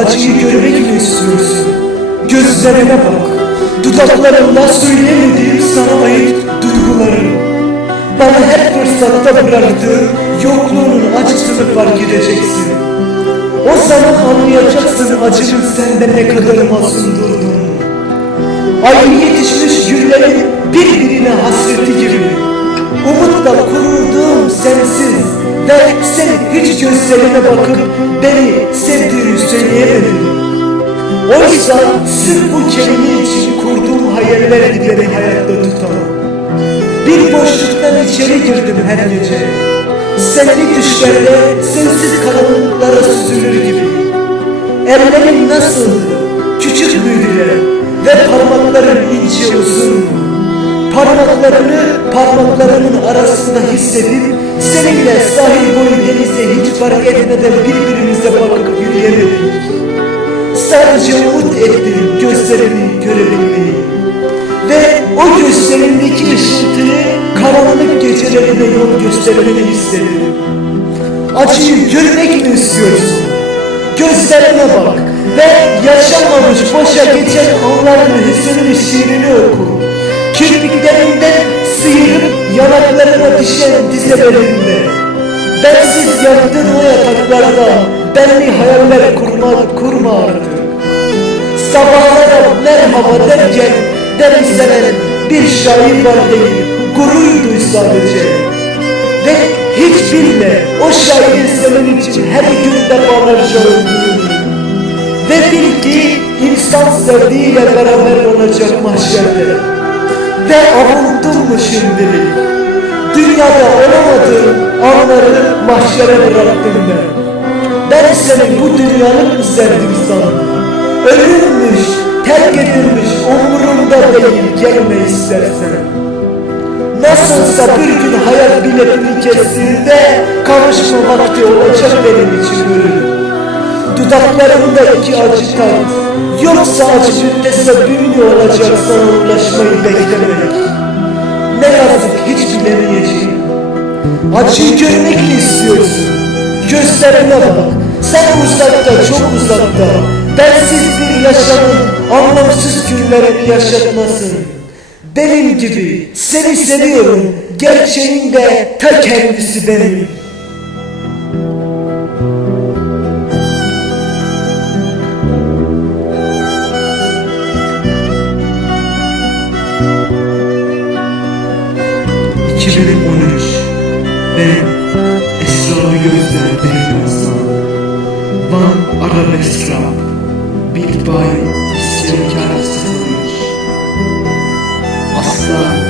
acıyı görmek mi istiyorsun? Gözlerime bak, dudaklarımda söyleyemediğim sana ait duygularım. Bana her fırsatta bıraktığın yokluğunun acısını fark edeceksin. O zaman anlayacaksın acının sende ne kadar masum durduğunu. Ay yetişmiş güllerin birbirine hasreti gibi. Umutla kurulduğum sensiz ve sen hiç gözlerine bakıp beni sevdiğini söyleyemedin. Oysa sırf bu kelime için kurduğum hayallerdi beni hayatta tutan. Bir boşluktan içeri girdim her gece. Senli düşlerde sensiz karanlıklara süzülür gibi. Ellerim nasıldı? Küçük müydüler? Ve parmakların ince uzun. Parmaklarını parmaklarımın arasında hissedip seninle sahil boyu denize fark etmeden birbirimize bakıp yürüyemedik. Sadece umut ettim gözlerini görebilmeyi. Ve o gözlerindeki ışıltıyı karanlık gecelerine yol göstermeni istedim. Acıyı görmek mi istiyorsun? Gözlerine bak ve yaşanmamış boşa geçen anların hüzünlü şiirini oku. Kirpiklerinden sıyırıp yanaklarına düşen dizelerinde. Bensiz yattığın o yataklarda benli hayaller kurma, kurma artık. Sabahlara merhaba derken beni seven bir şair var değil, gurur duy sadece. Ve hiç bilme o şair senin için her gün defalarca öldürür. Ve bil ki insan sevdiğiyle beraber olacak mahşerde. Ve avundun mu şimdilik? Dünyada olamadığın anları mahşere bıraktım ben. Ben seni bu dünyanın mı sevdim sandım? Ölülmüş, terk edilmiş, umurumda değil gelme istersen. Nasılsa bir gün hayat biletini kestiğinde kavuşma vakti olacak benim için ölüm. Dudaklarımda iki acı tat, yoksa acı tesebbümlü olacak sana ulaşmayı beklemek. Acıyı görmek mi istiyorsun? Gözlerine bak. Sen uzakta, çok uzakta. Bensiz bir yaşamın anlamsız günlerini yaşatmasın. Benim gibi seni seviyorum. Gerçeğin de ta kendisi benim. gözlerden Esrarı gözlerden yazan Van arabesk rap Bir bay isyankar Asla